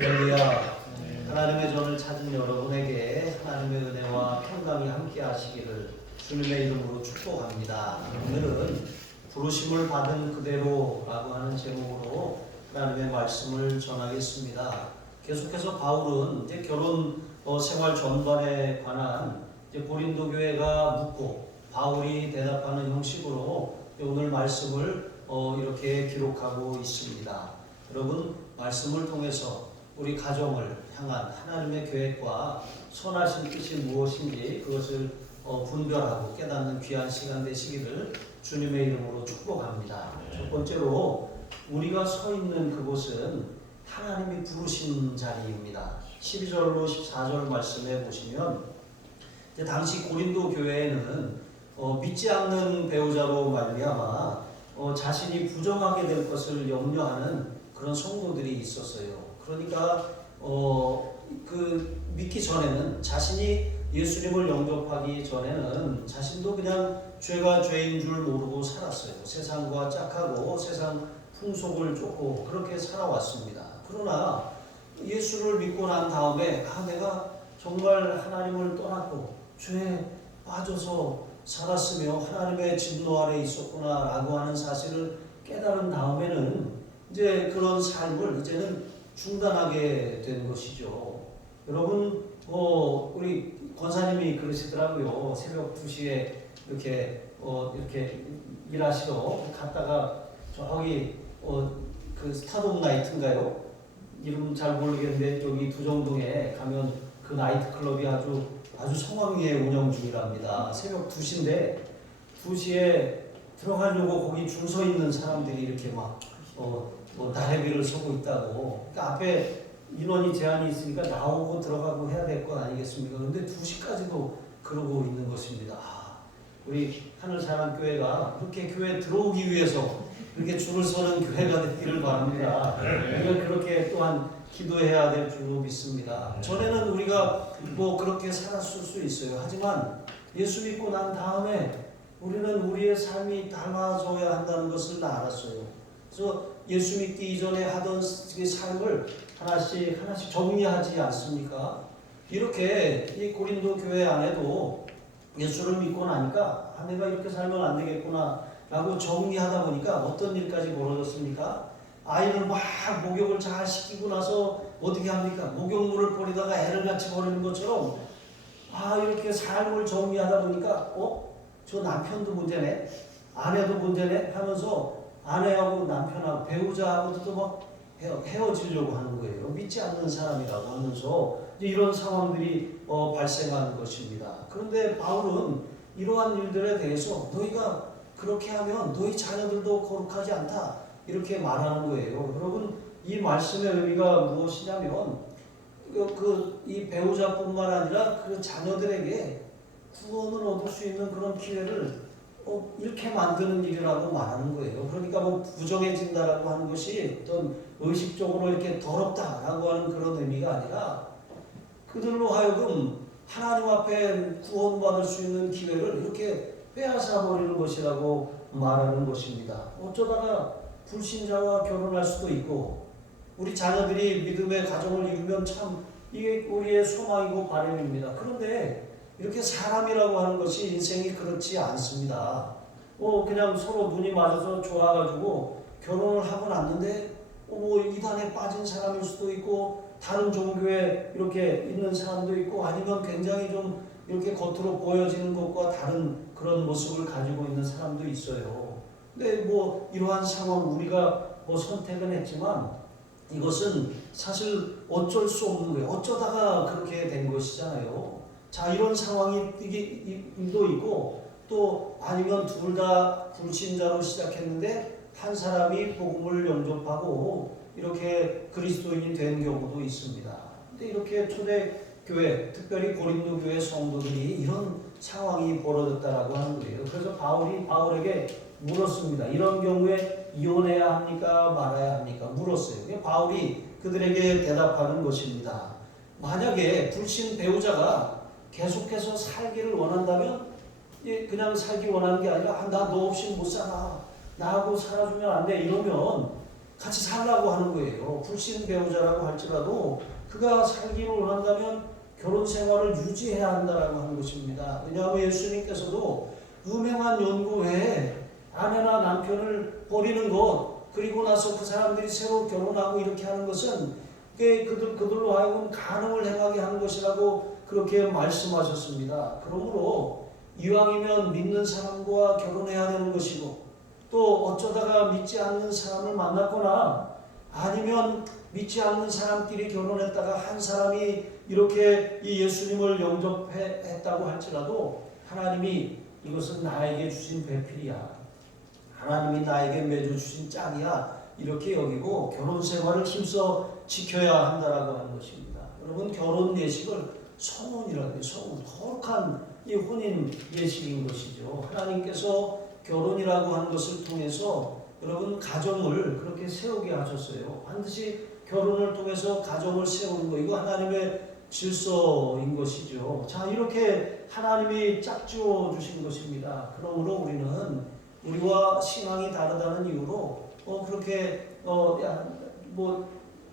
할렐루야. 하나님의 전을 찾은 여러분에게 하나님의 은혜와 평강이 함께 하시기를 주님의 이름으로 축복합니다. 오늘은 부르심을 받은 그대로라고 하는 제목으로 하나님의 말씀을 전하겠습니다. 계속해서 바울은 이제 결혼 생활 전반에 관한 고린도 교회가 묻고 바울이 대답하는 형식으로 오늘 말씀을 이렇게 기록하고 있습니다. 여러분, 말씀을 통해서 우리 가정을 향한 하나님의 계획과 선하신 뜻이 무엇인지 그것을 분별하고 깨닫는 귀한 시간 되시기를 주님의 이름으로 축복합니다. 첫 번째로 우리가 서 있는 그곳은 하나님이 부르신 자리입니다. 12절로 14절 말씀해 보시면 당시 고린도 교회에는 믿지 않는 배우자로 말미암아 자신이 부정하게 될 것을 염려하는 그런 성도들이 있었어요. 그러니까 믿기 전에는 자신이 예수님을 영접하기 전에는 자신도 그냥 죄가 죄인 줄 모르고 살았어요. 세상과 짝하고 세상 풍속을 쫓고 그렇게 살아왔습니다. 그러나 예수를 믿고 난 다음에 내가 정말 하나님을 떠났고 죄에 빠져서 살았으며 하나님의 진노 아래 있었구나 라고 하는 사실을 깨달은 다음에는 이제 그런 삶을 이제는 중단하게 된 것이죠. 여러분, 우리 권사님이 그러시더라고요. 새벽 2시에 이렇게 일하시러 갔다가 저기 그 스타돔 나이트인가요? 이름 잘 모르겠는데 여기 두정동에 가면 그 나이트 클럽이 아주 성황리에 운영 중이랍니다. 새벽 2시인데 2시에 들어가려고 거기 줄 서 있는 사람들이 이렇게 막 나래비를 서고 있다고. 그러니까 앞에 인원이 제한이 있으니까 나오고 들어가고 해야 될 것 아니겠습니까? 그런데 2시까지도 그러고 있는 것입니다. 우리 하늘사랑교회가 그렇게 교회 들어오기 위해서 그렇게 줄을 서는 교회가 되기를 바랍니다. 우리가 그렇게 또한 기도해야 될 줄로 믿습니다. 전에는 우리가 그렇게 살았을 수 있어요. 하지만 예수 믿고 난 다음에 우리는 우리의 삶이 달라져야 한다는 것을 알았어요. 그래서 예수 믿기 이전에 하던 삶을 하나씩 정리하지 않습니까? 이렇게 이 고린도 교회 안에도 예수를 믿고 나니까 내가 이렇게 살면 안 되겠구나 라고 정리하다 보니까 어떤 일까지 벌어졌습니까? 아이를 막 목욕을 잘 시키고 나서 어떻게 합니까? 목욕물을 버리다가 애를 같이 버리는 것처럼 이렇게 삶을 정리하다 보니까 저 남편도 문제네, 아내도 문제네 하면서 아내하고 남편하고 배우자하고도 막 헤어지려고 하는 거예요. 믿지 않는 사람이라고 하면서 이런 상황들이 발생하는 것입니다. 그런데 바울은 이러한 일들에 대해서 너희가 그렇게 하면 너희 자녀들도 거룩하지 않다 이렇게 말하는 거예요. 여러분, 이 말씀의 의미가 무엇이냐면 이 배우자뿐만 아니라 그 자녀들에게 구원을 얻을 수 있는 그런 기회를 이렇게 만드는 일이라고 말하는 거예요. 그러니까 부정해진다라고 하는 것이 어떤 의식적으로 이렇게 더럽다라고 하는 그런 의미가 아니라 그들로 하여금 하나님 앞에 구원받을 수 있는 기회를 이렇게 빼앗아 버리는 것이라고 말하는 것입니다. 어쩌다가 불신자와 결혼할 수도 있고 우리 자녀들이 믿음의 가정을 이루면 참 이게 우리의 소망이고 바람입니다. 그런데 이렇게 사람이라고 하는 것이 인생이 그렇지 않습니다. 그냥 서로 눈이 맞아서 좋아가지고 결혼을 하고 났는데 이단에 빠진 사람일 수도 있고 다른 종교에 이렇게 있는 사람도 있고 아니면 굉장히 좀 이렇게 겉으로 보여지는 것과 다른 그런 모습을 가지고 있는 사람도 있어요. 근데 이러한 상황 우리가 선택은 했지만 이것은 사실 어쩔 수 없는 거예요. 어쩌다가 그렇게 된 것이잖아요. 자, 이런 상황이 도 있고 또 아니면 둘 다 불신자로 시작했는데 한 사람이 복음을 영접하고 이렇게 그리스도인이 된 경우도 있습니다. 근데 이렇게 초대교회, 특별히 고린도 교회 성도들이 이런 상황이 벌어졌다라고 하는 거예요. 그래서 바울이 바울에게 물었습니다. 이런 경우에 이혼해야 합니까? 말아야 합니까? 물었어요. 바울이 그들에게 대답하는 것입니다. 만약에 불신 배우자가 계속해서 살기를 원한다면 그냥 살기 원하는 게 아니라 나 너 없이 못 살아, 나하고 살아주면 안 돼 이러면 같이 살라고 하는 거예요. 불신 배우자라고 할지라도 그가 살기를 원한다면 결혼 생활을 유지해야 한다라고 하는 것입니다. 왜냐하면 예수님께서도 음행한 연고 외에 아내나 남편을 버리는 것, 그리고 나서 그 사람들이 새로 결혼하고 이렇게 하는 것은 그들로 하여금 간음을 행하게 하는 것이라고 그렇게 말씀하셨습니다. 그러므로 이왕이면 믿는 사람과 결혼해야 되는 것이고, 또 어쩌다가 믿지 않는 사람을 만났거나 아니면 믿지 않는 사람끼리 결혼했다가 한 사람이 이렇게 이 예수님을 영접했다고 할지라도 하나님이 이것은 나에게 주신 배필이야, 하나님이 나에게 맺어 주신 짝이야, 이렇게 여기고 결혼 생활을 힘써 지켜야 한다라고 하는 것입니다. 여러분, 결혼 예식을 성혼이라고 해요. 성혼, 거룩한 이 혼인 예식인 것이죠. 하나님께서 결혼이라고 하는 것을 통해서 여러분 가정을 그렇게 세우게 하셨어요. 반드시 결혼을 통해서 가정을 세우는 거, 이거 하나님의 질서인 것이죠. 자, 이렇게 하나님이 짝지어 주신 것입니다. 그러므로 우리는 우리와 신앙이 다르다는 이유로 그렇게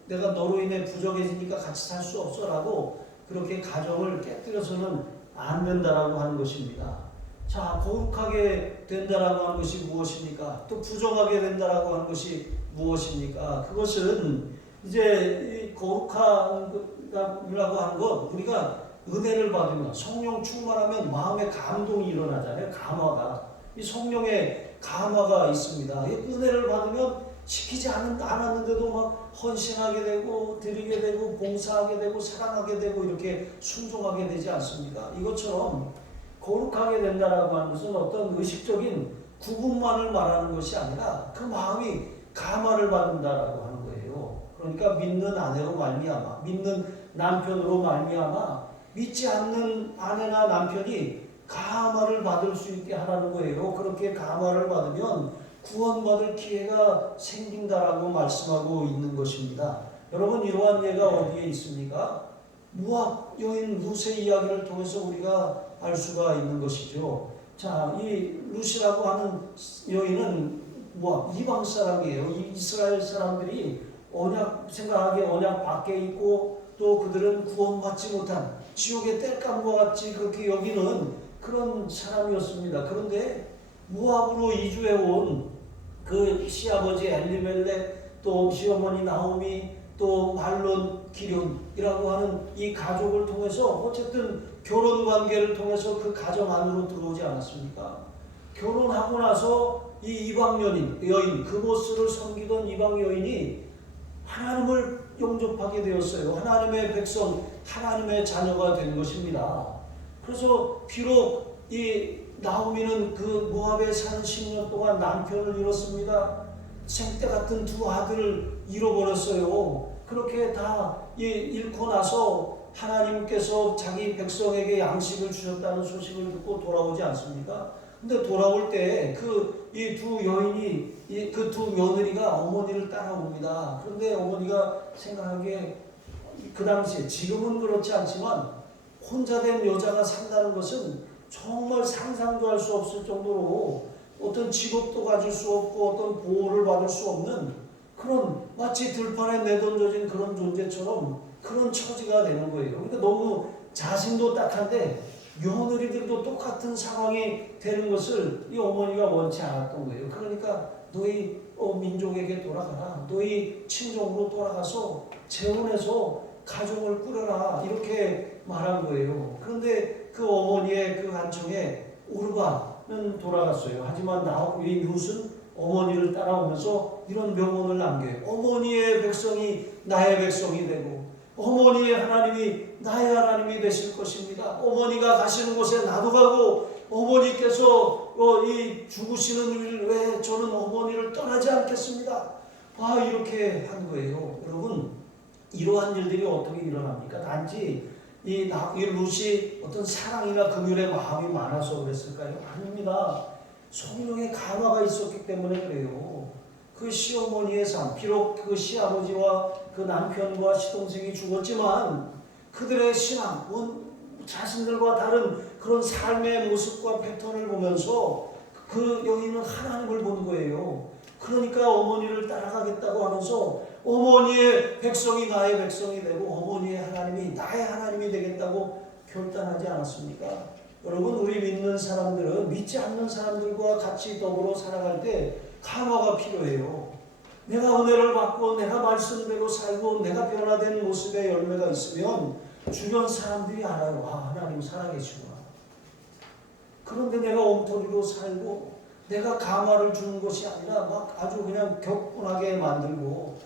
내가 너로 인해 부족해지니까 같이 살 수 없어라고 그렇게 가정을 깨뜨려서는 안 된다라고 하는 것입니다. 자, 거룩하게 된다라고 하는 것이 무엇입니까? 또 부정하게 된다라고 하는 것이 무엇입니까? 그것은 이제 이 거룩함이라고 하는 것, 우리가 은혜를 받으면 성령 충만하면 마음의 감동이 일어나잖아요. 감화가, 이 성령의 감화가 있습니다. 이 은혜를 받으면 시키지 않았는데도 막 헌신하게 되고 드리게 되고 봉사하게 되고 사랑하게 되고 이렇게 순종하게 되지 않습니까? 이것처럼 거룩하게 된다라고 하는 것은 어떤 의식적인 구분만을 말하는 것이 아니라 그 마음이 감화를 받는다라고 하는 거예요. 그러니까 믿는 아내로 말미암아, 믿는 남편으로 말미암아 믿지 않는 아내나 남편이 감화를 받을 수 있게 하라는 거예요. 그렇게 감화를 받으면 구원받을 기회가 생긴다라고 말씀하고 있는 것입니다. 여러분, 이러한 예가 어디에 있습니까? 모압 여인 룻의 이야기를 통해서 우리가 알 수가 있는 것이죠. 자, 이 룻이라고 하는 여인은 모압 이방 사람이에요. 이 이스라엘 사람들이 생각하기에 언약 밖에 있고 또 그들은 구원받지 못한 지옥의 땔감과 같이 그렇게 여기는 그런 사람이었습니다. 그런데 모압으로 이주해온 그 시아버지 엘리멜렉, 또 시어머니 나오미, 또 말론 기륜이라고 하는 이 가족을 통해서 어쨌든 결혼 관계를 통해서 그 가정 안으로 들어오지 않았습니까? 결혼하고 나서 이 이방 여인, 그곳을 섬기던 이방 여인이 하나님을 영접하게 되었어요. 하나님의 백성, 하나님의 자녀가 된 것입니다. 그래서 비록 이 나오미는 그 모압에 사는 10년 동안 남편을 잃었습니다. 생때 같은 두 아들을 잃어버렸어요. 그렇게 다 잃고 나서 하나님께서 자기 백성에게 양식을 주셨다는 소식을 듣고 돌아오지 않습니까? 근데 돌아올 때 이 두 여인이, 그 두 며느리가 어머니를 따라옵니다. 그런데 어머니가 생각하기에 그 당시에, 지금은 그렇지 않지만 혼자 된 여자가 산다는 것은 정말 상상도 할 수 없을 정도로 어떤 직업도 가질 수 없고 어떤 보호를 받을 수 없는 그런, 마치 들판에 내던져진 그런 존재처럼 그런 처지가 되는 거예요. 그러니까 너무 자신도 딱한데 며느리들도 똑같은 상황이 되는 것을 이 어머니가 원치 않았던 거예요. 그러니까 너희 민족에게 돌아가라, 너희 친정으로 돌아가서 재혼해서 가정을 꾸려라, 이렇게 말한 거예요. 그런데 그 어머니의 그 간청에 오르바는 돌아갔어요. 하지만 이 룻은 어머니를 따라오면서 이런 명언을 남겨요. 어머니의 백성이 나의 백성이 되고 어머니의 하나님이 나의 하나님이 되실 것입니다. 어머니가 가시는 곳에 나도 가고 어머니께서 이 죽으시는 일 외에 저는 어머니를 떠나지 않겠습니다. 이렇게 한 거예요. 여러분, 이러한 일들이 어떻게 일어납니까? 단지 이 룻이 어떤 사랑이나 긍휼의 마음이 많아서 그랬을까요? 아닙니다. 성령의 감화가 있었기 때문에 그래요. 그 시어머니의 삶, 비록 그 시아버지와 그 남편과 시동생이 죽었지만 그들의 신앙, 자신들과 다른 그런 삶의 모습과 패턴을 보면서 그 여인은 하나님을 본 거예요. 그러니까 어머니를 따라가겠다고 하면서 어머니의 백성이 나의 백성이 되고 어머니의 하나님이 나의 하나님이 되겠다고 결단하지 않았습니까? 여러분, 우리 믿는 사람들은 믿지 않는 사람들과 같이 더불어 살아갈 때 감화가 필요해요. 내가 은혜를 받고 내가 말씀대로 살고 내가 변화된 모습의 열매가 있으면 주변 사람들이 알아요. 아, 하나님 살아계시구나. 그런데 내가 엉터리로 살고 내가 감화를 주는 것이 아니라 막 아주 그냥 격분하게 만들고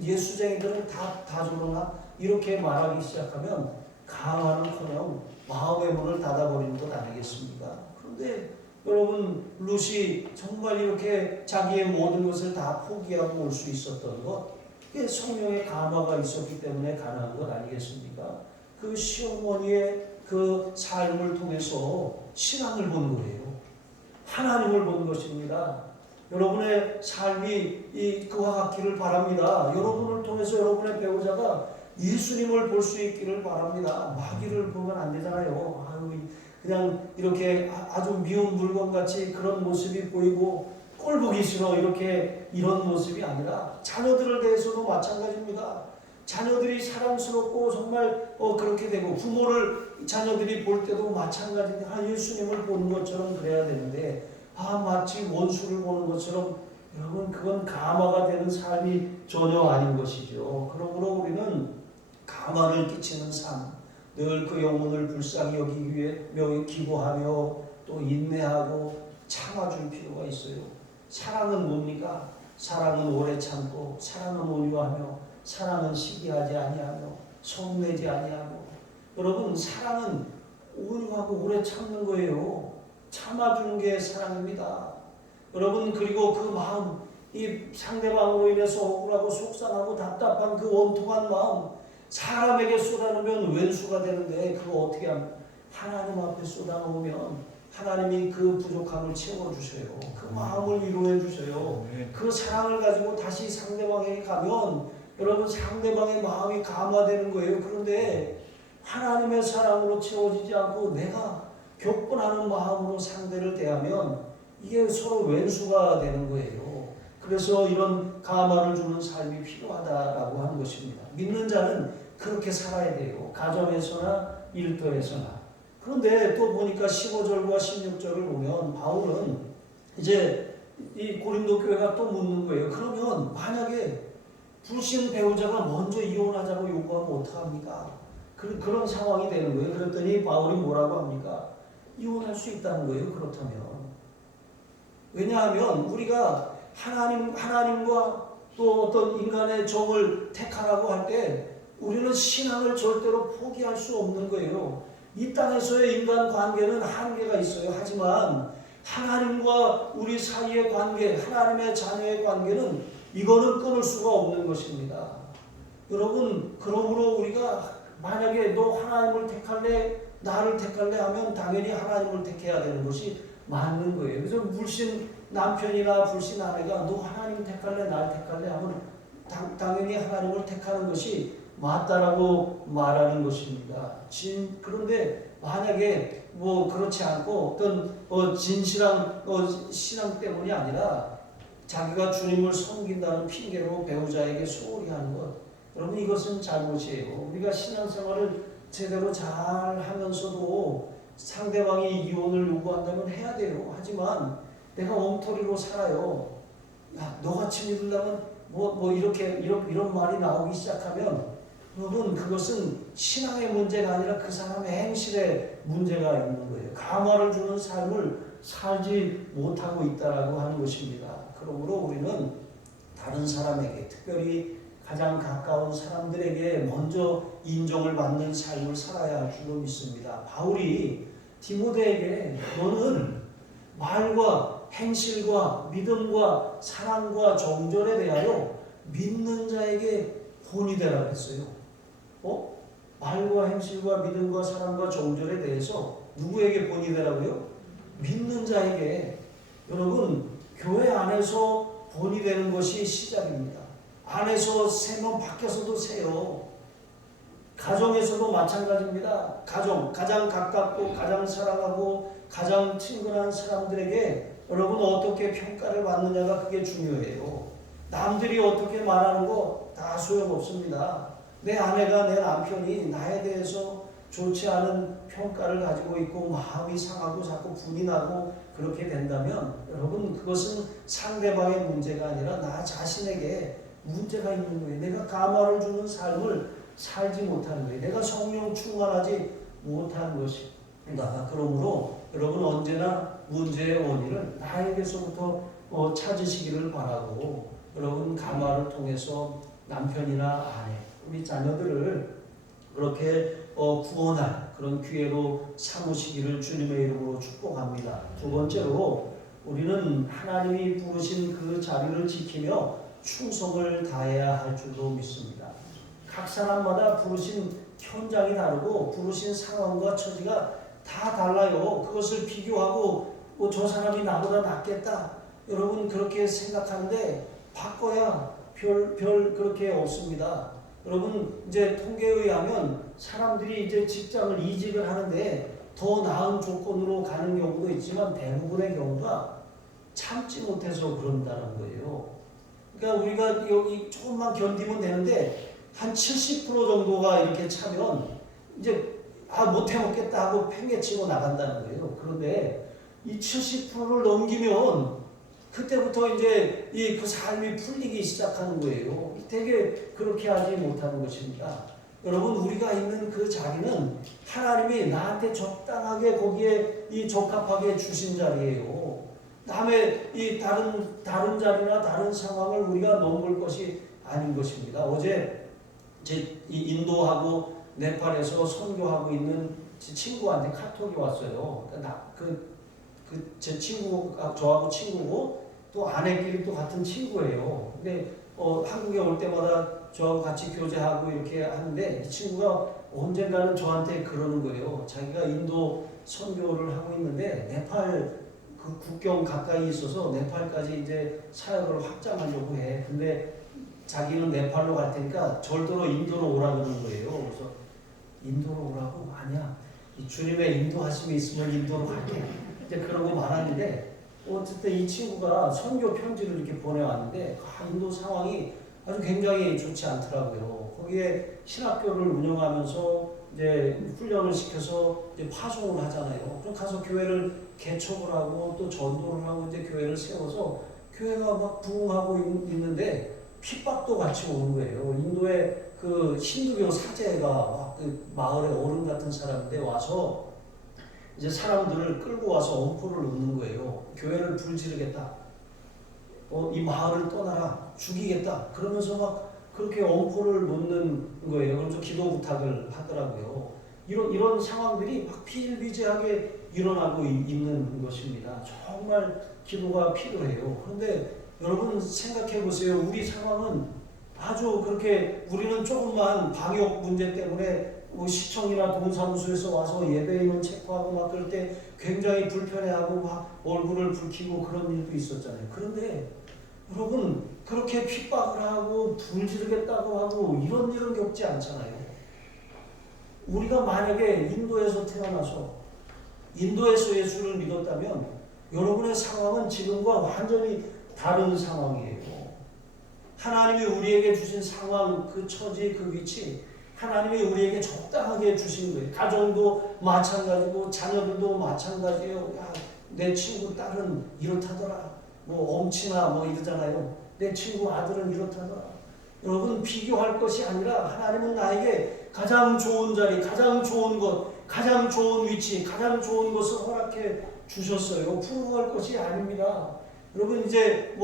예수쟁이들은 다 저러나 이렇게 말하기 시작하면 감화는커녕 마음의 문을 닫아버리는 것 아니겠습니까? 그런데 여러분, 룻이 정말 이렇게 자기의 모든 것을 다 포기하고 올 수 있었던 것, 그게 성령의 감화가 있었기 때문에 가능한 것 아니겠습니까? 그 시어머니의 그 삶을 통해서 신앙을 본 거예요. 하나님을 본 것입니다. 여러분의 삶이 그와 같기를 바랍니다. 여러분을 통해서 여러분의 배우자가 예수님을 볼 수 있기를 바랍니다. 마귀를 보면 안 되잖아요. 그냥 이렇게 아주 미운 물건같이 그런 모습이 보이고 꼴 보기 싫어 이런 모습이 아니라 자녀들을 대해서도 마찬가지입니다. 자녀들이 사랑스럽고 정말 그렇게 되고 부모를 자녀들이 볼 때도 마찬가지입니다. 예수님을 보는 것처럼 그래야 되는데 마치 원수를 보는 것처럼 여러분, 그건 감화가 되는 삶이 전혀 아닌 것이죠. 그러므로 우리는 감화를 끼치는 삶, 늘 그 영혼을 불쌍히 여기기 위해 기도하며 또 인내하고 참아줄 필요가 있어요. 사랑은 뭡니까? 사랑은 오래 참고, 사랑은 온유하며, 사랑은 시기하지 아니하며, 성내지 아니하며. 여러분, 사랑은 온유하고 오래 참는 거예요. 참아주는 게 사랑입니다. 여러분, 그리고 그 마음, 이 상대방으로 인해서 억울하고 속상하고 답답한 그 원통한 마음, 사람에게 쏟아놓으면 왼수가 되는데 그거 어떻게 하면 하나님 앞에 쏟아놓으면 하나님이 그 부족함을 채워주셔요. 그 마음을 위로해 주셔요. 그 사랑을 가지고 다시 상대방에게 가면 여러분, 상대방의 마음이 감화되는 거예요. 그런데 하나님의 사랑으로 채워지지 않고 내가 격분하는 마음으로 상대를 대하면 이게 서로 왼수가 되는 거예요. 그래서 이런 감화를 주는 삶이 필요하다라고 하는 것입니다. 믿는 자는 그렇게 살아야 돼요. 가정에서나 일터에서나. 그런데 또 보니까 15절과 16절을 보면 바울은 이제 이 고린도 교회가 또 묻는 거예요. 그러면 만약에 불신 배우자가 먼저 이혼하자고 요구하면 어떡합니까? 그런 상황이 되는 거예요. 그랬더니 바울이 뭐라고 합니까? 이혼할 수 있다는 거예요. 그렇다면. 왜냐하면 우리가 하나님과 또 어떤 인간의 정을 택하라고 할 때 우리는 신앙을 절대로 포기할 수 없는 거예요. 이 땅에서의 인간 관계는 한계가 있어요. 하지만 하나님과 우리 사이의 관계, 하나님의 자녀의 관계는 이거는 끊을 수가 없는 것입니다. 여러분, 그러므로 우리가 만약에 너 하나님을 택할래, 나를 택할래 하면 당연히 하나님을 택해야 되는 것이 맞는 거예요. 그래서 불신 남편이나 불신 아내가 너 하나님 택할래, 날 택할래 하면 당연히 하나님을 택하는 것이 맞다라고 말하는 것입니다. 그런데 만약에 그렇지 않고 어떤 진실한 신앙 때문이 아니라 자기가 주님을 섬긴다는 핑계로 배우자에게 소홀히 하는 것, 여러분, 이것은 잘못이에요. 우리가 신앙생활을 제대로 잘 하면서도 상대방이 이혼을 요구한다면 해야 돼요. 하지만 내가 엉터리로 살아요. 야, 너같이 믿으려면 이런 말이 나오기 시작하면 여러분, 그것은 신앙의 문제가 아니라 그 사람의 행실의 문제가 있는 거예요. 감화를 주는 삶을 살지 못하고 있다라고 하는 것입니다. 그러므로 우리는 다른 사람에게, 특별히 가장 가까운 사람들에게 먼저 인정을 받는 삶을 살아야 할 줄로 믿습니다. 바울이 디모데에게 너는 말과 행실과 믿음과 사랑과 정절에 대하여 믿는 자에게 본이 되라고 했어요. 말과 행실과 믿음과 사랑과 정절에 대해서 누구에게 본이 되라고요? 믿는 자에게. 여러분, 교회 안에서 본이 되는 것이 시작입니다. 안에서 세면 밖에서도 세요. 가정에서도 마찬가지입니다. 가정, 가장 가깝고 가장 사랑하고 가장 친근한 사람들에게 여러분 어떻게 평가를 받느냐가 그게 중요해요. 남들이 어떻게 말하는 거 다 소용없습니다. 내 아내가 내 남편이 나에 대해서 좋지 않은 평가를 가지고 있고 마음이 상하고 자꾸 분이 나고 그렇게 된다면 여러분 그것은 상대방의 문제가 아니라 나 자신에게 문제가 있는 거예요. 내가 감화를 주는 삶을 살지 못하는 거예요. 내가 성령 충만하지 못하는 것입니다. 그러므로 여러분 언제나 문제의 원인을 나에게서부터 찾으시기를 바라고 여러분 감화를 통해서 남편이나 아내, 우리 자녀들을 그렇게 구원할 그런 기회로 삼으시기를 주님의 이름으로 축복합니다. 두 번째로 우리는 하나님이 부르신 그 자리를 지키며 충성을 다해야 할 줄로 믿습니다. 각 사람마다 부르신 현장이 다르고 부르신 상황과 처지가 다 달라요. 그것을 비교하고 저 사람이 나보다 낫겠다. 여러분 그렇게 생각하는데 바꿔야 별 그렇게 없습니다. 여러분 이제 통계에 의하면 사람들이 이제 직장을 이직을 하는데 더 나은 조건으로 가는 경우도 있지만 대부분의 경우가 참지 못해서 그런다는 거예요. 그러니까 우리가 여기 조금만 견디면 되는데 한 70% 정도가 이렇게 차면 이제 못해 먹겠다 하고 팽개치고 나간다는 거예요. 그런데 이 70%를 넘기면 그때부터 이제 그 삶이 풀리기 시작하는 거예요. 되게 그렇게 하지 못하는 것입니다. 여러분 우리가 있는 그 자리는 하나님이 나한테 적당하게 거기에 적합하게 주신 자리예요. 남의 이 다른 자리나 다른 상황을 우리가 넘볼 것이 아닌 것입니다. 어제 이 인도하고 네팔에서 선교하고 있는 제 친구한테 카톡이 왔어요. 제 친구가 저하고 친구고 또 아내끼리 또 같은 친구예요. 근데 한국에 올 때마다 저하고 같이 교제하고 이렇게 하는데 이 친구가 언젠가는 저한테 그러는 거예요. 자기가 인도 선교를 하고 있는데 네팔 그 국경 가까이 있어서 네팔까지 이제 사역을 확장하려고 해. 근데 자기는 네팔로 갈 테니까 절대로 인도로 오라 그러는 거예요. 그래서 인도로 오라고? 아니야. 이 주님의 인도하심이 있으면 인도로 갈게. 이제 그러고 말하는데 어쨌든 이 친구가 선교 편지를 이렇게 보내왔는데 인도 상황이 아주 굉장히 좋지 않더라고요. 거기에 신학교를 운영하면서 이제 훈련을 시켜서 이제 파송을 하잖아요. 그럼 가서 교회를 개척을 하고 또 전도를 하고 이제 교회를 세워서 교회가 막 부흥하고 있는데 핍박도 같이 오는 거예요. 인도의 그 힌두교 사제가 막 그 마을의 어른 같은 사람인데 와서 이제 사람들을 끌고 와서 엄포를 놓는 거예요. 교회를 불지르겠다. 이 마을을 떠나라. 죽이겠다. 그러면서 막 그렇게 엄포를 놓는 거예요. 그래서 기도 부탁을 하더라고요. 이런 상황들이 막 비일비재하게 일어나고 있는 것입니다. 정말 기도가 필요해요. 그런데 여러분 생각해 보세요. 우리 상황은 아주 그렇게 우리는 조금만 방역 문제 때문에 시청이나 동사무소에서 와서 예배인은 체크하고 막 그럴 때 굉장히 불편해하고 막 얼굴을 붉히고 그런 일도 있었잖아요. 그런데 여러분 그렇게 핍박을 하고 불지르겠다고 하고 이런 일은 겪지 않잖아요. 우리가 만약에 인도에서 태어나서 인도에서 예수를 믿었다면 여러분의 상황은 지금과 완전히 다른 상황이에요. 하나님이 우리에게 주신 상황, 그 처지, 그 위치 하나님이 우리에게 적당하게 주신 거예요. 가정도 마찬가지고 자녀들도 마찬가지예요. 야, 내 친구 딸은 이렇다더라. 엄친아 이러잖아요. 내 친구 아들은 이렇다더라. 여러분 비교할 것이 아니라 하나님은 나에게 가장 좋은 자리, 가장 좋은 것, 가장 좋은 위치, 가장 좋은 것을 허락해 주셨어요. 부러워할 것이 아닙니다. 여러분 이제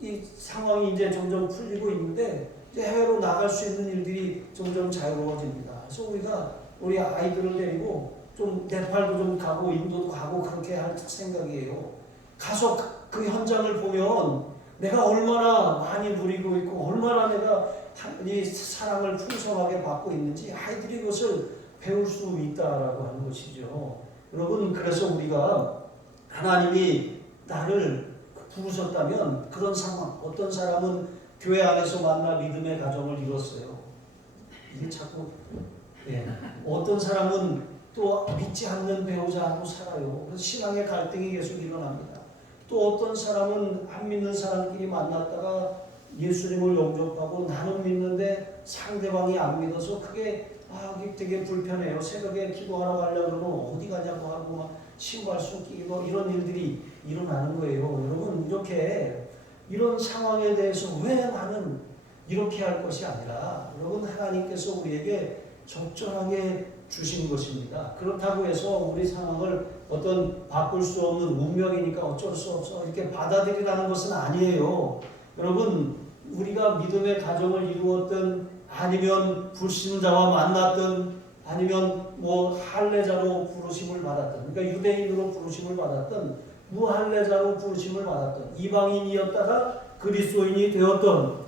이 상황이 이제 점점 풀리고 있는데 이제 해외로 나갈 수 있는 일들이 점점 자유로워집니다. 그래서 우리가 우리 아이들을 데리고 좀 네팔도 좀 가고 인도도 가고 그렇게 할 생각이에요. 가서 그 현장을 보면 내가 얼마나 많이 누리고 있고 얼마나 내가 이 사랑을 풍성하게 받고 있는지 아이들이 그것을 배울 수 있다라고 하는 것이죠. 여러분 그래서 우리가 하나님이 나를 부르셨다면 그런 상황, 어떤 사람은 교회 안에서 만나 믿음의 가정을 이뤘어요. 이게 자꾸 어떤 사람은 또 믿지 않는 배우자하고 살아요. 그래서 신앙의 갈등이 계속 일어납니다. 또 어떤 사람은 안 믿는 사람끼리 만났다가 예수님을 영접하고 나는 믿는데 상대방이 안 믿어서 그게 되게 불편해요. 새벽에 기도하러 가려고 그러면 어디 가냐고 하고 막 신발 숨기고 이런 일들이 일어나는 거예요. 여러분 이런 상황에 대해서 왜 나는 이렇게 할 것이 아니라 여러분 하나님께서 우리에게 적절하게 주신 것입니다. 그렇다고 해서 우리 상황을 어떤 바꿀 수 없는 운명이니까 어쩔 수 없어 이렇게 받아들이라는 것은 아니에요. 여러분 우리가 믿음의 가정을 이루었든 아니면 불신자와 만났든 아니면 뭐 할례자로 부르심을 받았든 그러니까 유대인으로 부르심을 받았든 무할례자로 부르심을 받았든 이방인이었다가 그리스도인이 되었던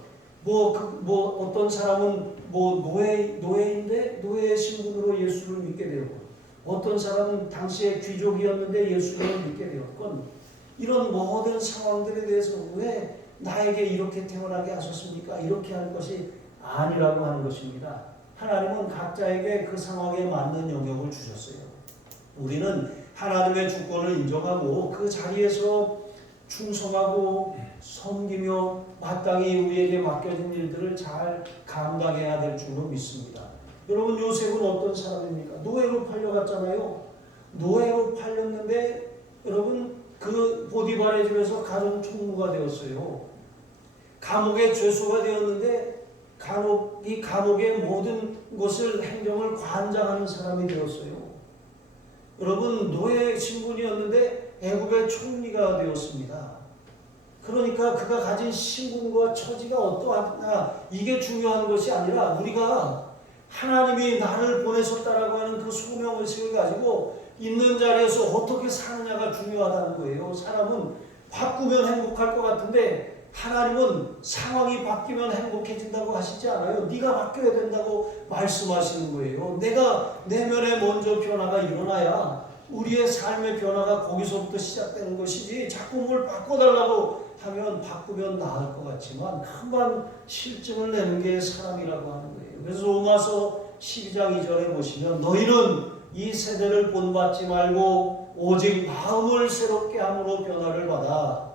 뭐 어떤 사람은 노예인데 노예의 신분으로 예수를 믿게 되었고 어떤 사람은 당시에 귀족이었는데 예수님을 믿게 되었건 이런 모든 상황들에 대해서 왜 나에게 이렇게 태어나게 하셨습니까? 이렇게 할 것이 아니라고 하는 것입니다. 하나님은 각자에게 그 상황에 맞는 영역을 주셨어요. 우리는 하나님의 주권을 인정하고 그 자리에서 충성하고 섬기며 마땅히 우리에게 맡겨진 일들을 잘 감당해야 될 줄로 믿습니다. 여러분 요셉은 어떤 사람입니까? 노예로 팔려갔잖아요. 노예로 팔렸는데 여러분 그 보디발의 집에서 가정 총무가 되었어요. 감옥의 죄수가 되었는데 이 감옥의 모든 것을 행정을 관장하는 사람이 되었어요. 여러분 노예 신분이었는데 애굽의 총리가 되었습니다. 그러니까 그가 가진 신분과 처지가 어떠하냐 이게 중요한 것이 아니라 우리가 하나님이 나를 보내셨다라고 하는 그 소명의식을 가지고 있는 자리에서 어떻게 사느냐가 중요하다는 거예요. 사람은 바꾸면 행복할 것 같은데 하나님은 상황이 바뀌면 행복해진다고 하시지 않아요. 네가 바뀌어야 된다고 말씀하시는 거예요. 내가 내면에 먼저 변화가 일어나야 우리의 삶의 변화가 거기서부터 시작되는 것이지 자꾸 뭘 바꿔달라고 하면 바꾸면 나을 것 같지만 금방 실증을 내는 게 사람이라고 하는 거예요. 그래서 로마서 12장 2절에 보시면 너희는 이 세대를 본받지 말고 오직 마음을 새롭게 함으로 변화를 받아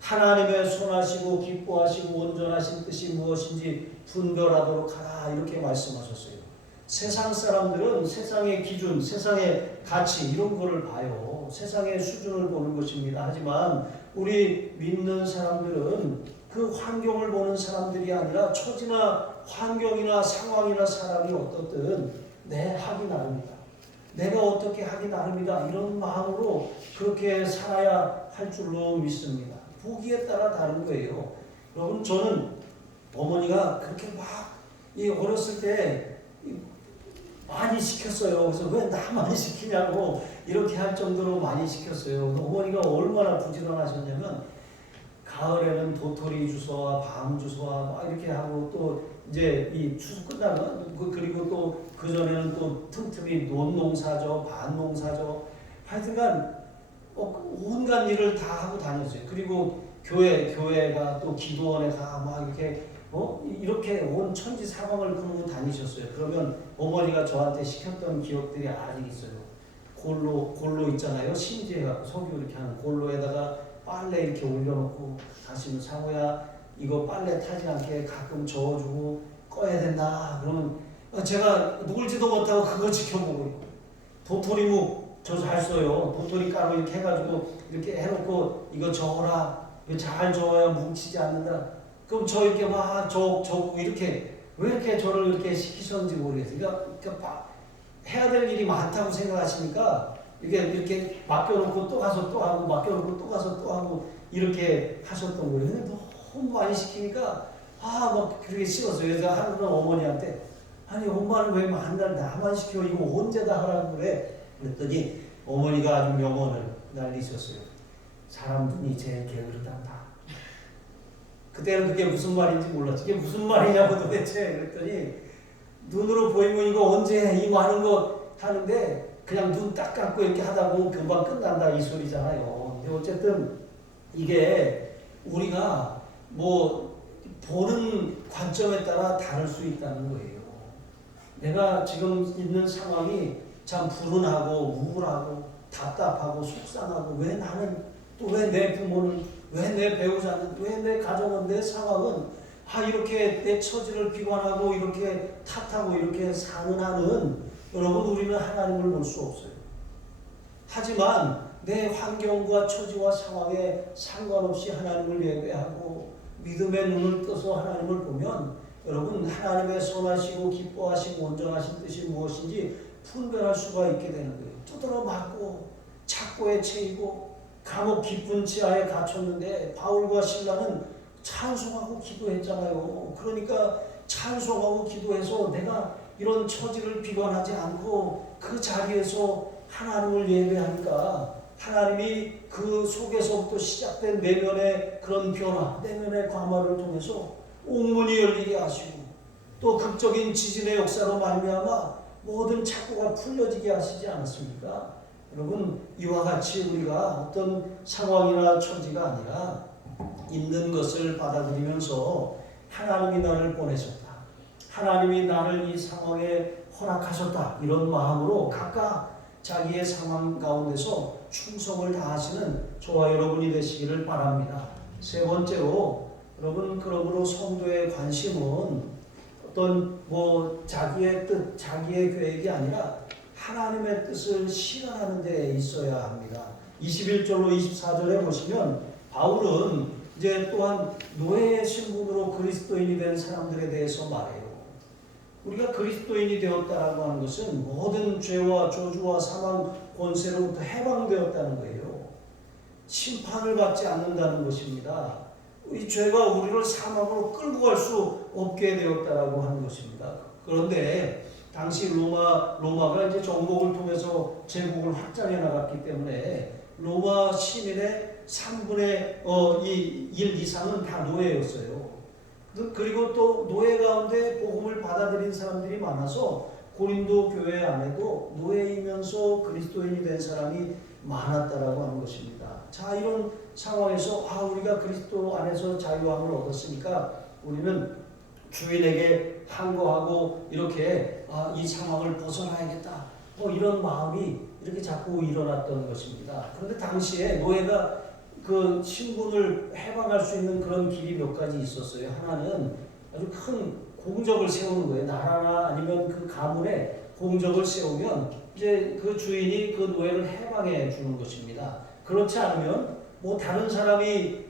하나님의 선하시고 기뻐하시고 온전하신 뜻이 무엇인지 분별하도록 하라 이렇게 말씀하셨어요. 세상 사람들은 세상의 기준, 세상의 가치 이런 거를 봐요. 세상의 수준을 보는 것입니다. 하지만 우리 믿는 사람들은 그 환경을 보는 사람들이 아니라 처지나 환경이나 상황이나 사람이 어떻든 내 하기 나름이다. 내가 어떻게 하기 나름이다. 이런 마음으로 그렇게 살아야 할 줄로 믿습니다. 보기에 따라 다른 거예요. 여러분 저는 어머니가 그렇게 막 어렸을 때 많이 시켰어요. 그래서 왜 나만 시키냐고 이렇게 할 정도로 많이 시켰어요. 어머니가 얼마나 부지런하셨냐면 가을에는 도토리 주워와 밤 주워와 막 이렇게 하고 또 이제 이 추수 끝나면 그리고 또 그전에는 또 틈틈이 논농사죠. 반농사죠. 하여튼간 온갖 일을 다 하고 다녔어요. 그리고 교회가 또 기도원에 가 막 이렇게 온 천지 사방을 그러고 다니셨어요. 그러면 어머니가 저한테 시켰던 기억들이 아직 있어요. 골로 있잖아요. 심지해갖고 석유 이렇게 하는 골로에다가 빨래 이렇게 올려놓고 다시는 상호야 이거 빨래 타지 않게 가끔 저어주고 꺼야 된다. 그러면 제가 누굴지도 못하고 그거 지켜보고 있고 도토리묵 저 잘 써요. 도토리 가루 이렇게 해가지고 이렇게 해놓고 이거 저어라. 이거 잘 저어야 뭉치지 않는다. 그럼 저 이렇게 막 저고 이렇게 왜 이렇게 저를 이렇게 시키셨는지 모르겠어요. 그러니까 해야 될 일이 많다고 생각하시니까 이렇게 맡겨놓고 또 가서 또 하고 맡겨놓고 또 가서 또 하고 이렇게 하셨던 거예요. 근데 너무 많이 시키니까 막 그렇게 싫었어요. 그래서 하루는 어머니한테 아니 엄마는 왜 맨날 나만 시켜 이거 언제 다 하라고 그래. 그랬더니 어머니가 아주 명언을 날리셨어요. 사람 눈이 제일 게으르단다. 그때는 그게 무슨 말인지 몰랐지. 이게 무슨 말이냐고 도대체. 그랬더니 눈으로 보이면 이거 언제 이 많은 거 하는데 그냥 눈 딱 감고 이렇게 하다 보면 금방 끝난다 이 소리잖아요. 근데 어쨌든 이게 우리가 보는 관점에 따라 다를 수 있다는 거예요. 내가 지금 있는 상황이 참 불운하고 우울하고 답답하고 속상하고 왜 나는 또 왜 내 부모는, 왜 내 배우자는, 왜 내 가정은, 내 상황은 이렇게 내 처지를 비관하고 이렇게 탓하고 이렇게 사는 한은 여러분 우리는 하나님을 볼 수 없어요. 하지만 내 환경과 처지와 상황에 상관없이 하나님을 예배하고 믿음의 눈을 떠서 하나님을 보면 여러분 하나님의 선하시고 기뻐하시고 온전하신 뜻이 무엇인지 분별할 수가 있게 되는 거예요. 두드러 맞고 착고에 채이고 감옥 깊은 지하에 갇혔는데 바울과 실라는 찬송하고 기도했잖아요. 그러니까 찬송하고 기도해서 내가 이런 처지를 비관하지 않고 그 자리에서 하나님을 예배하니까 하나님이 그 속에서부터 시작된 내면의 그런 변화, 내면의 감화를 통해서 옥문이 열리게 하시고 또 극적인 지진의 역사로 말미암아 모든 착고가 풀려지게 하시지 않았습니까? 여러분 이와 같이 우리가 어떤 상황이나 처지가 아니라 있는 것을 받아들이면서 하나님이 나를 보내셨다, 하나님이 나를 이 상황에 허락하셨다, 이런 마음으로 각각 자기의 상황 가운데서 충성을 다하시는 저와 여러분이 되시기를 바랍니다. 세 번째로 여러분 그러므로 성도의 관심은 어떤 자기의 뜻, 자기의 계획이 아니라 하나님의 뜻을 실현하는 데 있어야 합니다. 21절로 24절에 보시면 바울은 이제 또한 노예의 신분으로 그리스도인이 된 사람들에 대해서 말해요. 우리가 그리스도인이 되었다라고 하는 것은 모든 죄와 저주와 사망 권세로부터 해방되었다는 거예요. 심판을 받지 않는다는 것입니다. 이 죄가 우리를 사망으로 끌고 갈 수 없게 되었다라고 하는 것입니다. 그런데 당시 로마가 이제 정복을 통해서 제국을 확장해 나갔기 때문에 로마 시민의 3분의 1 이상은 다 노예였어요. 그리고 또 노예 가운데 복음을 받아들인 사람들이 많아서 고린도 교회 안에도 노예이면서 그리스도인이 된 사람이 많았다라고 하는 것입니다. 자, 이런 상황에서 우리가 그리스도 안에서 자유함을 얻었으니까 우리는 주인에게 항거하고 이렇게 이 상황을 벗어나야겠다, 이런 마음이 이렇게 자꾸 일어났던 것입니다. 그런데 당시에 노예가 그 신분을 해방할 수 있는 그런 길이 몇 가지 있었어요. 하나는 아주 큰 공적을 세우는 거예요. 나라나 아니면 그 가문에 공적을 세우면 이제 그 주인이 그 노예를 해방해 주는 것입니다. 그렇지 않으면 다른 사람이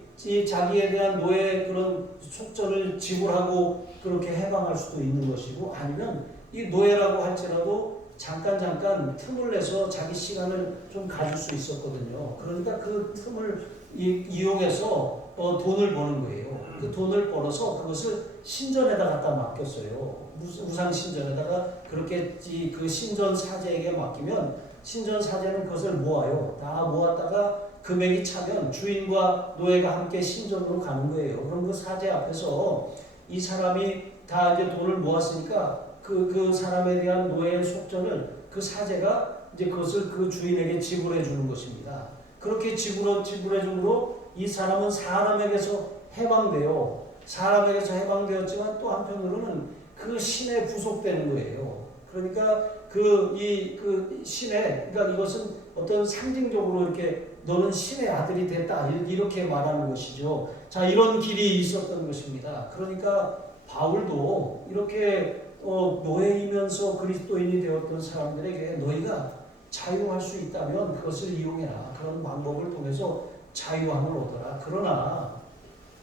자기에 대한 노예 그런 속전을 지불하고 그렇게 해방할 수도 있는 것이고, 아니면 이 노예라고 할지라도 잠깐 틈을 내서 자기 시간을 좀 가질 수 있었거든요. 그러니까 그 틈을 이용해서 돈을 버는 거예요. 그 돈을 벌어서 그것을 신전에다 갖다 맡겼어요. 우상 신전에다가 그렇게 그 신전 사제에게 맡기면 신전 사제는 그것을 모아요. 다 모았다가 금액이 차면 주인과 노예가 함께 신전으로 가는 거예요. 그럼 그 사제 앞에서 이 사람이 다 이제 돈을 모았으니까 그 사람에 대한 노예의 속전을 그 사제가 이제 그것을 그 주인에게 지불해 주는 것입니다. 그렇게 지불해 줌으로 이 사람은 사람에게서 해방돼요. 사람에게서 해방되었지만 또 한편으로는 그 신에 부속되는 거예요. 그러니까 그 신에, 그러니까 이것은 어떤 상징적으로 이렇게 너는 신의 아들이 됐다, 이렇게 말하는 것이죠. 자, 이런 길이 있었던 것입니다. 그러니까 바울도 이렇게 노예이면서 그리스도인이 되었던 사람들에게 너희가 자유할 수 있다면 그것을 이용해라. 그런 방법을 통해서 자유함을 얻어라. 그러나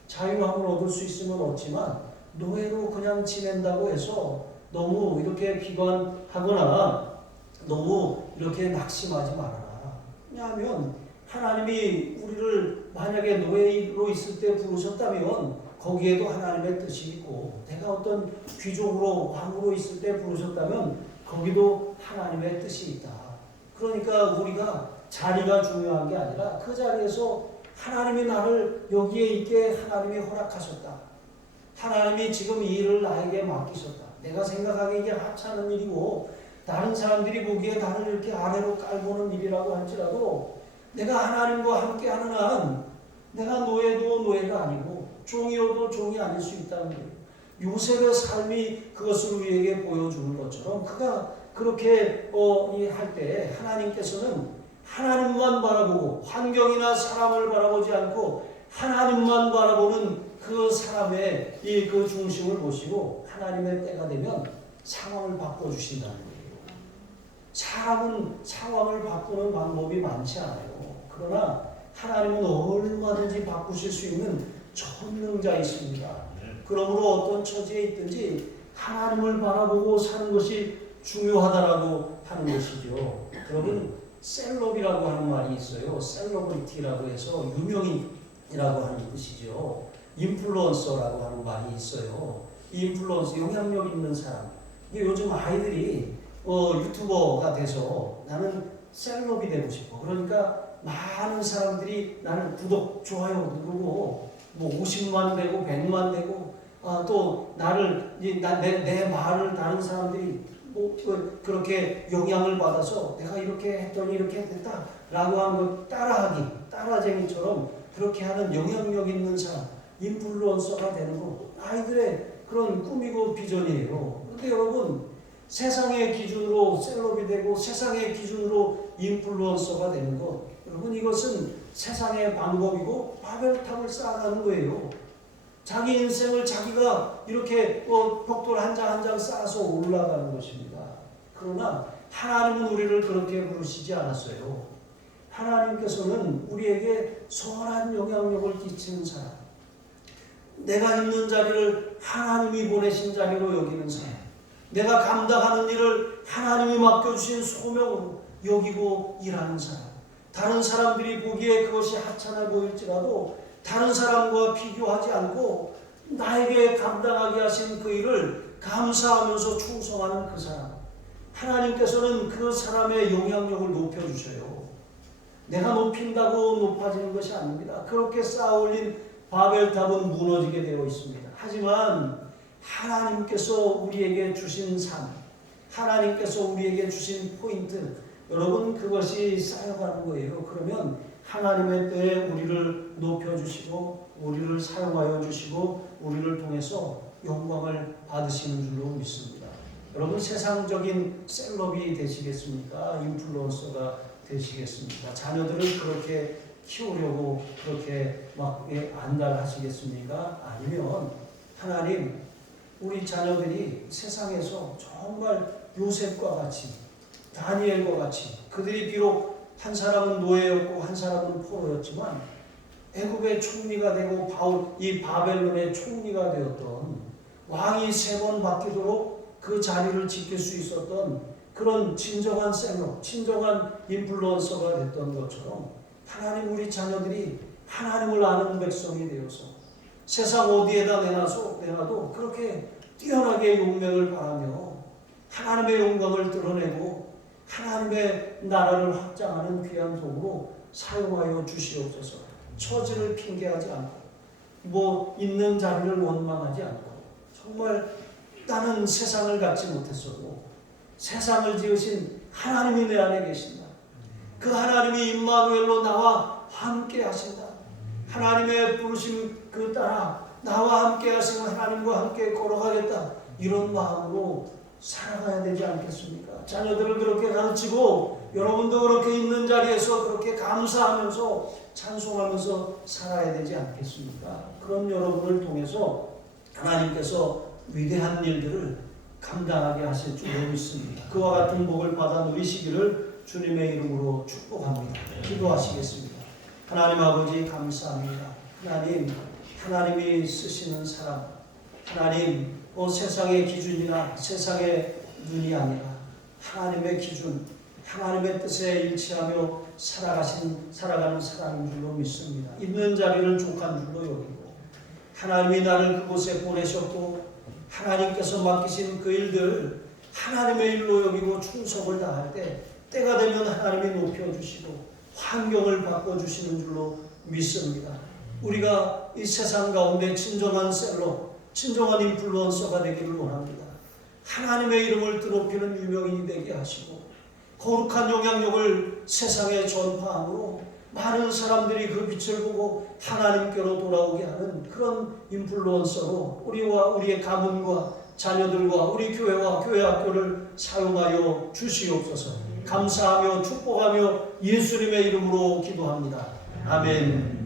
자유함을 얻을 수 있으면 얻지만 노예로 그냥 지낸다고 해서 너무 이렇게 비관하거나 너무 이렇게 낙심하지 말아라. 왜냐하면 하나님이 우리를 만약에 노예로 있을 때 부르셨다면 거기에도 하나님의 뜻이 있고, 내가 어떤 귀족으로 왕으로 있을 때 부르셨다면 거기도 하나님의 뜻이 있다. 그러니까 우리가 자리가 중요한 게 아니라 그 자리에서 하나님이 나를 여기에 있게 하나님이 허락하셨다. 하나님이 지금 이 일을 나에게 맡기셨다. 내가 생각하기에 이게 하찮은 일이고 다른 사람들이 보기에 나를 이렇게 아래로 깔보는 일이라고 할지라도 내가 하나님과 함께하는 한 내가 노예도 노예가 아니고 종이어도 종이 아닐 수 있다는 거예요. 요셉의 삶이 그것을 우리에게 보여주는 것처럼 그가 그렇게 할 때 하나님께서는 하나님만 바라보고 환경이나 사람을 바라보지 않고 하나님만 바라보는 그 사람의 그 중심을 보시고 하나님의 때가 되면 상황을 바꿔주신다는 거예요. 사람은 상황을 바꾸는 방법이 많지 않아요. 그러나 하나님은 얼마든지 바꾸실 수 있는 전능자이십니다. 그러므로 어떤 처지에 있든지 하나님을 바라보고 사는 것이 중요하다라고 하는 것이죠. 여러분, 셀럽이라고 하는 말이 있어요. 셀러브리티라고 해서 유명인이라고 하는 뜻이죠. 인플루언서라고 하는 말이 있어요. 이 인플루언서, 영향력 있는 사람. 이게 요즘 아이들이 유튜버가 돼서 나는 셀럽이 되고 싶어. 그러니까 많은 사람들이 나는 구독, 좋아요 누르고 뭐 50만 되고 100만 되고 또 나를 내 말을 다른 사람들이 뭐 그렇게 영향을 받아서 내가 이렇게 했더니 이렇게 됐다라고 하는 걸 따라하기, 따라쟁이처럼 그렇게 하는 영향력 있는 사람, 인플루언서가 되는 거 아이들의 그런 꿈이고 비전이에요. 그런데 여러분, 세상의 기준으로 셀럽이 되고 세상의 기준으로 인플루언서가 되는 것, 여러분 이것은 세상의 방법이고 바벨탑을 쌓아가는 거예요. 자기 인생을 자기가 이렇게 벽돌 한 장 한 장 쌓아서 올라가는 것입니다. 그러나 하나님은 우리를 그렇게 부르시지 않았어요. 하나님께서는 우리에게 선한 영향력을 끼치는 사람, 내가 있는 자리를 하나님이 보내신 자리로 여기는 사람, 내가 감당하는 일을 하나님이 맡겨주신 소명으로 여기고 일하는 사람, 다른 사람들이 보기에 그것이 하찮아 보일지라도 다른 사람과 비교하지 않고 나에게 감당하게 하신 그 일을 감사하면서 충성하는 그 사람, 하나님께서는 그 사람의 영향력을 높여주셔요. 내가 높인다고 높아지는 것이 아닙니다. 그렇게 쌓아올린 바벨탑은 무너지게 되어 있습니다. 하지만 하나님께서 우리에게 주신 삶, 하나님께서 우리에게 주신 포인트, 여러분 그것이 쌓여가는 거예요. 그러면 하나님의 때에 우리를 높여주시고 우리를 사용하여 주시고 우리를 통해서 영광을 받으시는 줄로 믿습니다. 여러분, 세상적인 셀럽이 되시겠습니까? 인플루언서가 되시겠습니까? 자녀들을 그렇게 키우려고 그렇게 막 안달하시겠습니까? 아니면 하나님, 우리 자녀들이 세상에서 정말 요셉과 같이, 다니엘과 같이, 그들이 비록 한 사람은 노예였고 한 사람은 포로였지만 애굽의 총리가 되고 이 바벨론의 총리가 되었던, 왕이 3번 바뀌도록 그 자리를 지킬 수 있었던 그런 진정한 셀럽, 진정한 인플루언서가 됐던 것처럼 하나님, 우리 자녀들이 하나님을 아는 백성이 되어서 세상 어디에다 내놔도 그렇게 뛰어나게 용맹을 바라며 하나님의 영광을 드러내고 하나님의 나라를 확장하는 귀한 도구로 사용하여 주시옵소서. 처지를 핑계하지 않고 있는 자리를 원망하지 않고 정말 나는 세상을 갖지 못했어도 세상을 지으신 하나님이 내 안에 계신다. 그 하나님이 임마누엘로 나와 함께 하신다. 하나님의 부르심 그 따라 나와 함께 하신 하나님과 함께 걸어가겠다. 이런 마음으로 살아가야 되지 않겠습니까? 자녀들을 그렇게 가르치고 여러분도 그렇게 있는 자리에서 그렇게 감사하면서 찬송하면서 살아야 되지 않겠습니까? 그런 여러분을 통해서 하나님께서 위대한 일들을 감당하게 하실 줄로 믿습니다. 그와 같은 복을 받아 누리시기를 주님의 이름으로 축복합니다. 기도하시겠습니다. 하나님 아버지, 감사합니다. 하나님이 쓰시는 사람, 하나님, 세상의 기준이나 세상의 눈이 아니라 하나님의 기준, 하나님의 뜻에 일치하며 살아가는 사람인 줄로 믿습니다. 있는 자리를 족한 줄로 여기고 하나님이 나를 그곳에 보내셨고 하나님께서 맡기신 그 일들 하나님의 일로 여기고 충성을 다할 때 때가 되면 하나님이 높여주시고 환경을 바꿔주시는 줄로 믿습니다. 우리가 이 세상 가운데 진정한 셀럽, 진정한 인플루언서가 되기를 원합니다. 하나님의 이름을 드높이는 유명인이 되게 하시고 거룩한 영향력을 세상에 전파함으로 많은 사람들이 그 빛을 보고 하나님께로 돌아오게 하는 그런 인플루언서로 우리와 우리의 가문과 자녀들과 우리 교회와 교회 학교를 사용하여 주시옵소서. 감사하며 축복하며 예수님의 이름으로 기도합니다. 아멘.